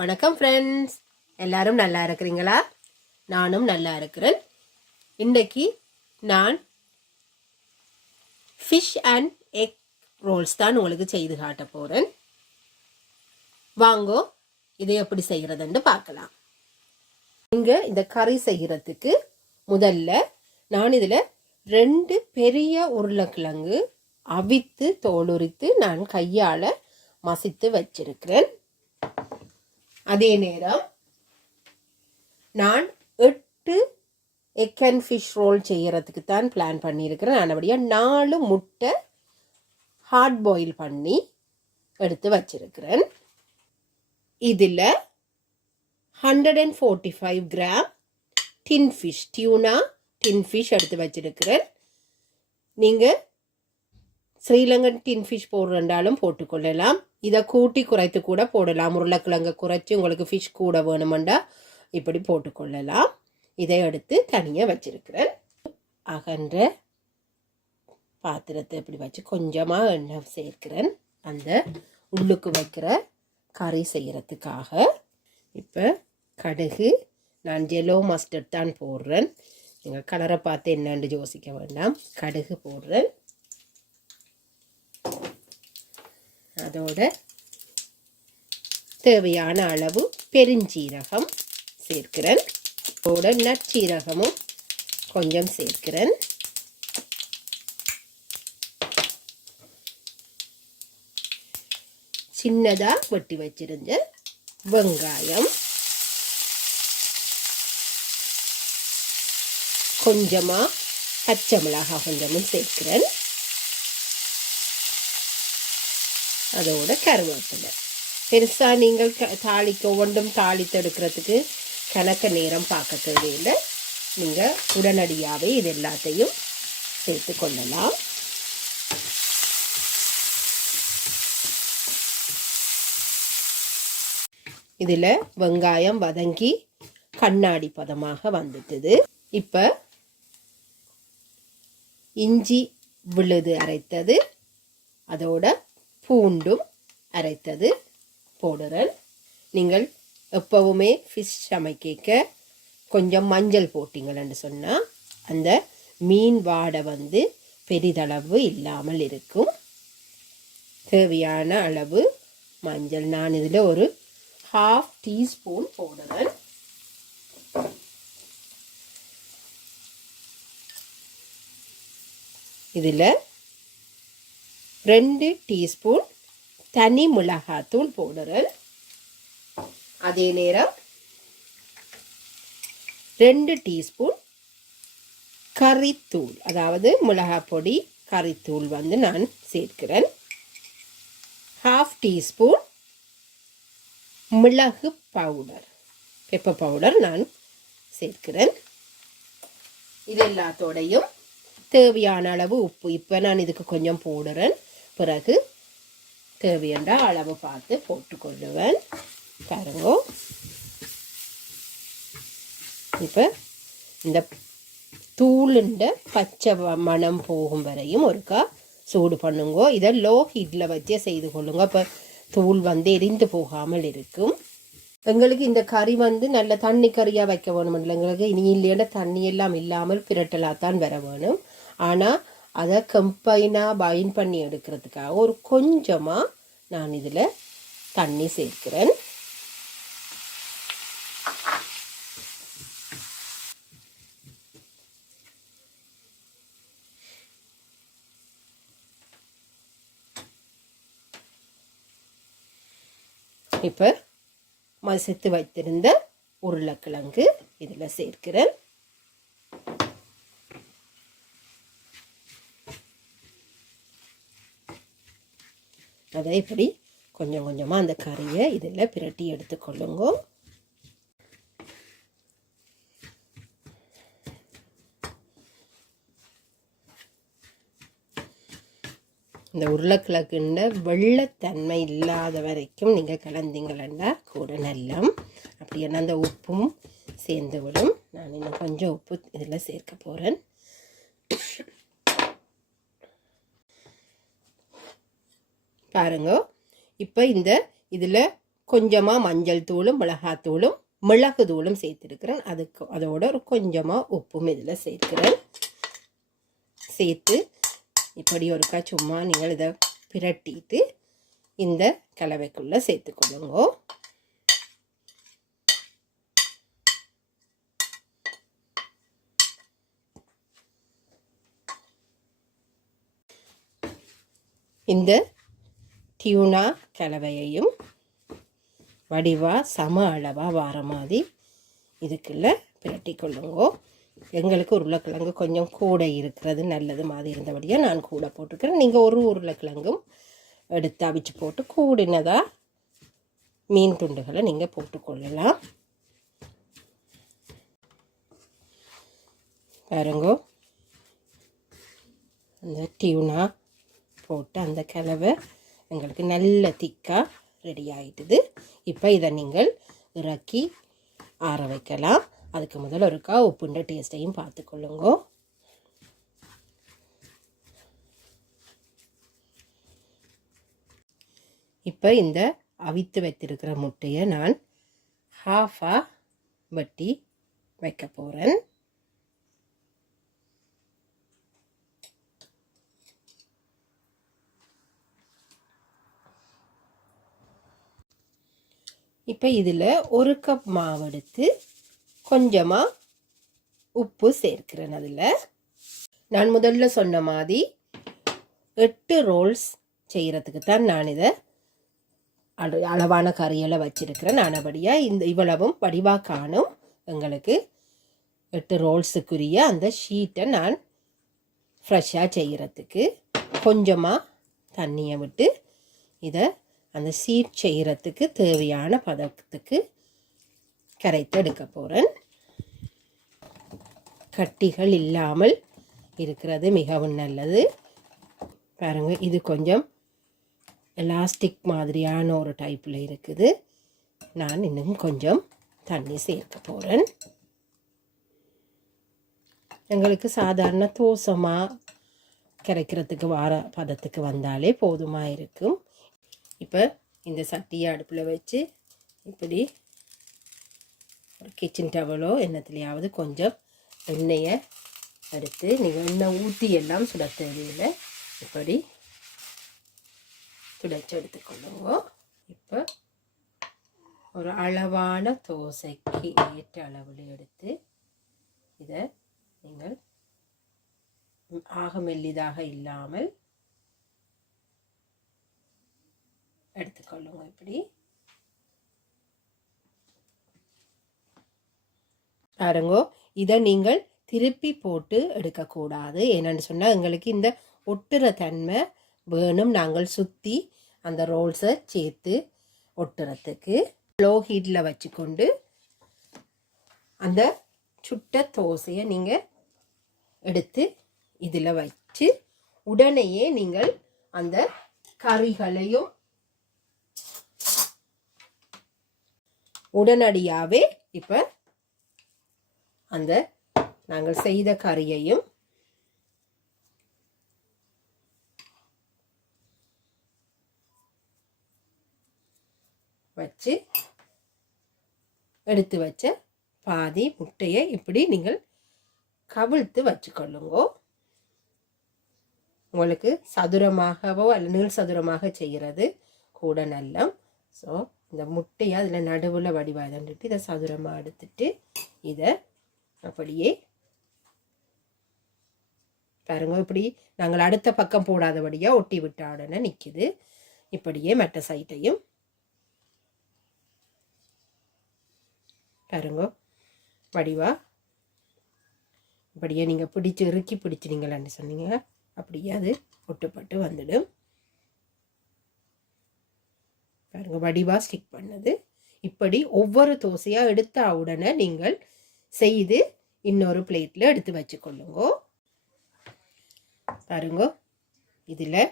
வணக்கம் ஃப்ரெண்ட்ஸ் எல்லாரும் நல்லா இருக்கிறீங்களா? நானும் நல்லா இருக்கிறேன். இன்றைக்கு நான் ஃபிஷ் அண்ட் எக் ரோல்ஸ் தான் உங்களுக்கு செய்து காட்ட போகிறேன் வாங்கோ இதை எப்படி செய்கிறதுன்னு பார்க்கலாம். இங்கே இந்த கறி செய்கிறதுக்கு முதல்ல நான் இதில் ரெண்டு பெரிய உருளைக்கிழங்கு அவித்து தோலுரித்து நான் கையால் மசித்து வச்சிருக்கிறேன். அதே நேரம் நான் எட்டு எக் அண்ட் ஃபிஷ் ரோல் செய்கிறதுக்கு தான் பிளான் பண்ணியிருக்கிறேன். நல்லபடியாக நாலு முட்டை ஹார்ட் பாயில் பண்ணி எடுத்து வச்சிருக்கிறேன். இதில் hundred and forty five gram tin fish tuna tin fish எடுத்து வச்சிருக்கிறேன். நீங்கள் ஸ்ரீலங்கன் டின் ஃபிஷ் போடுறண்டாலும் போட்டுக்கொள்ளலாம். இதை கூட்டி குறைத்து கூட போடலாம். உருளைக்கிழங்கை குறைச்சி உங்களுக்கு ஃபிஷ் கூட வேணுமெண்டா இப்படி போட்டுக்கொள்ளலாம். இதை எடுத்து தனியாக வச்சிருக்கிறேன். அகன்ற பாத்திரத்தை இப்படி வச்சு கொஞ்சமாக எண்ணெய் சேர்க்கிறேன். அந்த உள்ளுக்கு வைக்கிற கறி செய்கிறதுக்காக இப்போ கடுகு நான் ஜெலோ மஸ்டர்ட் தான் போடுறேன். நீங்கள் கலரை பார்த்து என்னன்னு யோசிக்க வேண்டாம். கடுகு போடுறேன். அதோட தேவையான அளவு பெருஞ்சீரகம் சேர்க்கிறேன். அதோட நற்சீரகமும் கொஞ்சம் சேர்க்கிறேன். சின்னதாக வெட்டி வச்சிருந்த வெங்காயம். கொஞ்சமாக பச்சை மிளகாய் கொஞ்சமும் சேர்க்கிறேன். அதோட கருவேப்பிலை. பெருசாக நீங்கள் க தாளிக்க ஒவ்வொன்றும் தாளித்தெடுக்கிறதுக்கு கணக்க நேரம் பார்க்க தேவையில்லை நீங்கள் உடனடியாகவே இது எல்லாத்தையும் சேர்த்து கொள்ளலாம். இதில் வெங்காயம் வதங்கி கண்ணாடி பதமாக வந்துட்டுது. இப்போ இஞ்சி விழுது அரைத்தது. அதோட பூண்டும் அரைத்தது. போடுறேன் நீங்கள் எப்பவுமே ஃபிஷ் சமைக்க கொஞ்சம் மஞ்சள் போட்டிங்களன்னு சொன்னால் அந்த மீன் வாடை வந்து பெரிதளவு இல்லாமல் இருக்கும். தேவையான அளவு மஞ்சள். நான் இதில் ஒரு ஹாஃப் டீஸ்பூன் போடுறேன் இதில் ரெண்டு டீஸ்பூன் தனி மிளகாத்தூள் போடுறேன் அதே நேரம் ரெண்டு டீஸ்பூன் கறித்தூள் அதாவது மிளகா பொடி கறித்தூள் வந்து நான் சேர்க்கிறேன். ஹாஃப் டீஸ்பூன் மிளகு பவுடர் பெப்பர் பவுடர் நான் சேர்க்கிறேன். இது எல்லாத்தோடையும் தேவையான அளவு உப்பு. இப்போ நான் இதுக்கு கொஞ்சம் போடுறேன். பிறகு தேவையான அளவு பார்த்து போட்டுக்கொள்ளுவேன். பாருங்க. இப்போ இந்த தூளுண்ட பச்சை வ- மணம் போகும் வரையும் ஒருக்கா சூடு பண்ணுங்க. இதை லோ ஹீட்டில் வச்சே செய்து கொள்ளுங்க. இப்போ தூள் வந்து எரிந்து போகாமல் இருக்கும். எங்களுக்கு இந்த கறி வந்து நல்ல தண்ணி கறியாக வைக்க வேணும் எங்களுக்கு இனி இல்லைன்னா தண்ணி எல்லாம் இல்லாமல் பிரட்டலாக தான் வர வேணும். ஆனால் அதை கம்பைனாக பைன் பண்ணி எடுக்கிறதுக்காக ஒரு கொஞ்சமாக நான் இதில் தண்ணி சேர்க்கிறேன். இப்போ மசித்து வைத்திருந்த உருளைக்கிழங்கு இதில் சேர்க்கிறேன். அதை இப்படி கொஞ்சம் கொஞ்சமாக அந்த கறியை இதில் பிரட்டி எடுத்துக்கொள்ளுங்க இந்த உருளைக்கிழக்குண்ட வெள்ளத்தன்மை இல்லாத வரைக்கும் நீங்கள் கலந்தீங்களா கூட நல்லம். அப்படி என்ன அந்த உப்பும் சேர்ந்து விடும். நான் இன்னும் கொஞ்சம் உப்பு இதில் சேர்க்க போகிறேன் பாருங்க. இப்போ இந்த இதில் கொஞ்சமாக மஞ்சள் தூளும் மிளகாத்தூளும் மிளகு தூளும் சேர்த்துருக்கிறேன். அதுக்கு அதோட ஒரு கொஞ்சமாக உப்பும் இதில் சேர்க்கிறேன். சேர்த்து இப்படி ஒருக்கா சும்மா நீங்கள் இதை பிரட்டிட்டு இந்த கலவைக்குள்ளே சேர்த்துக்கொள்ளுங்க. இந்த டியூனா கலவையையும் வடிவாக சம அளவாக வார மாதிரி இதுக்குள்ள பிரட்டி கொள்ளுங்கோ. எங்களுக்கு உருளைக்கிழங்கு கொஞ்சம் கூட இருக்கிறது நல்லது மாதிரி இருந்தபடியாக நான் கூட போட்டிருக்கிறேன் நீங்கள் ஒரு உருளைக்கிழங்கும் எடுத்து அவிச்சு போட்டு கூடினதாக மீன் துண்டுகளை நீங்கள் போட்டுக்கொள்ளலாம் பாருங்கோ. அந்த டியூனா போட்டு அந்த கலவை எங்களுக்கு நல்ல திக்காக ரெடி ஆகிட்டுது இப்போ இதை நீங்கள் இறக்கி ஆற வைக்கலாம். அதுக்கு முதல்ல ஒருக்கா உப்புண்ட டேஸ்ட்டையும் பார்த்துக்கொள்ளுங்க. இப்போ இந்த அவித்து வைத்திருக்கிற முட்டையை நான் ஹாஃபாக வட்டி வைக்க போகிறேன் இப்போ இதில் ஒரு கப் மாவு எடுத்து கொஞ்சமாக உப்பு சேர்க்கிறேன் அதில். நான் முதல்ல சொன்ன மாதிரி எட்டு ரோல்ஸ் செய்கிறதுக்கு தான் நான் இதை அளவான கறியெல்லாம் வச்சுருக்கிறேன். நானபடியாக இந்த இவ்வளவும் வடிவாக காணும். எங்களுக்கு எட்டு ரோல்ஸுக்குரிய அந்த ஷீட்டை நான் ஃப்ரெஷ்ஷாக செய்கிறதுக்கு கொஞ்சமாக தண்ணியை விட்டு இதை அந்த சீட் செய்கிறதுக்கு தேவையான பதத்துக்கு கரைத்து எடுக்க போகிறேன் கட்டிகள் இல்லாமல் இருக்கிறது மிகவும் நல்லது. பாருங்கள் இது கொஞ்சம் எலாஸ்டிக் மாதிரியான ஒரு டைப்பில் இருக்குது. நான் இன்னும் கொஞ்சம் தண்ணி சேர்க்க போகிறேன் எங்களுக்கு சாதாரண தோசமாக கிடைக்கிறதுக்கு வார பதத்துக்கு வந்தாலே போதுமாக இருக்கும். இப்போ இந்த சட்டியை அடுப்பில் வச்சு இப்படி ஒரு கிச்சன் டவலோ எண்ணத்துலையாவது கொஞ்சம் எண்ணெயை எடுத்து நீங்கள் எண்ணெய் ஊற்றி எல்லாம் சுட தேவையில்லை. இப்படி துடைச்சி எடுத்துக்கொள்ளுங்க. இப்போ ஒரு அளவான தோசைக்கு ஏற்ற அளவில் எடுத்து இதை நீங்கள் ஆக மெல்லிதாக இல்லாமல் எடுத்துக்கொள்ளுங்க இப்படி. பாருங்கோ இதை நீங்கள் திருப்பி போட்டு எடுக்கக்கூடாது. என்னென்னு சொன்னால் எங்களுக்கு இந்த ஒட்டுற தன்மை வேணும். நாங்கள் சுற்றி அந்த ரோல்ஸை சேர்த்து ஒட்டுறதுக்கு. லோ ஹீட்டில் வச்சுக்கொண்டு அந்த சுட்ட தோசையை நீங்கள் எடுத்து இதில் வச்சு உடனேயே நீங்கள் அந்த கறிகளையும் உடனடியாகவே இப்போ அந்த நாங்கள் செய்த கறியையும் வச்சு எடுத்து வச்ச பாதி முட்டையை இப்படி நீங்கள் கவிழ்த்து வச்சுக்கொள்ளுங்கோ. உங்களுக்கு சதுரமாகவோ அல்ல நீள் சதுரமாக செய்கிறது. கூட நல்லம். ஸோ இந்த முட்டையை அதில் நடுவில் வடிவாதன்ட்டு இதை சதுரமாக எடுத்துட்டு இதை அப்படியே பாருங்க இப்படி நாங்கள் அடுத்த பக்கம் போடாதபடியாக ஒட்டி விட்ட உடனே நிற்கிது இப்படியே மற்ற சைட்டையும் பாருங்க வடிவா. இப்படியே நீங்கள் பிடிச்சி இறுக்கி பிடிச்சினீங்களான்னு சொன்னீங்க. அப்படியே அது ஒட்டுப்பட்டு வந்துடும். பாருங்க வடிவாக ஸ்டிக் பண்ணது. இப்படி ஒவ்வொரு தோசையாக எடுத்த உடனே நீங்கள் செய்து இன்னொரு பிளேட்டில் எடுத்து வச்சுக்கொள்ளுங்க. பாருங்க இதில்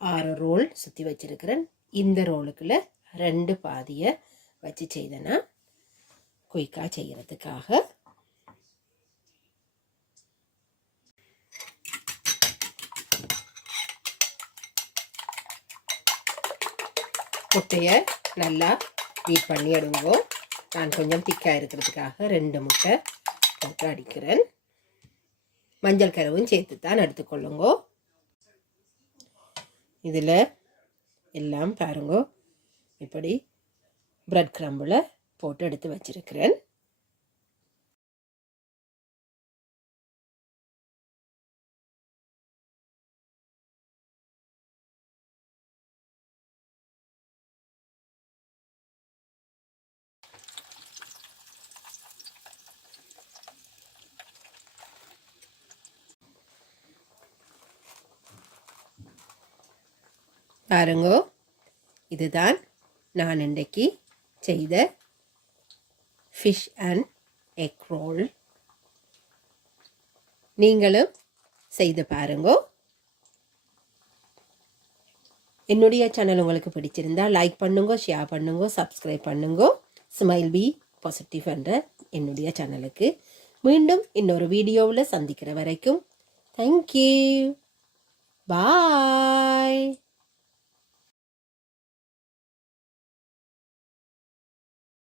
ஆறு ரோல் சுற்றி வச்சிருக்கிறேன் இந்த ரோலுக்குள்ள ரெண்டு பாதியை வச்சு செய்தேன்னா குயிக்காக செய்கிறதுக்காக முட்டையை நல்லா பீட் பண்ணி எடுங்கோ. நான் கொஞ்சம் திக்காக இருக்கிறதுக்காக ரெண்டு முட்டை போட்டு அடிக்கிறேன். மஞ்சள் கருவும் சேர்த்து தான் எடுத்துக்கொள்ளுங்கோ. இதில் எல்லாம் பாருங்கோ. இப்படி ப்ரெட் கிரம்பில் போட்டு எடுத்து வச்சிருக்கிறேன். பாருங்கோ. இதுதான் நான் இன்றைக்கு செய்த ஃபிஷ் அண்ட் எக் ரோல் நீங்களும் செய்து பாருங்கோ. என்னுடைய சேனல் உங்களுக்கு பிடிச்சிருந்தா லைக் பண்ணுங்க ஷேர் பண்ணுங்க சப்ஸ்கிரைப் பண்ணுங்க. ஸ்மைல் பி பாசிட்டிவ் என்ற என்னுடைய சேனலுக்கு மீண்டும் இன்னொரு வீடியோவில் சந்திக்கிற வரைக்கும் தேங்க்யூ பாய்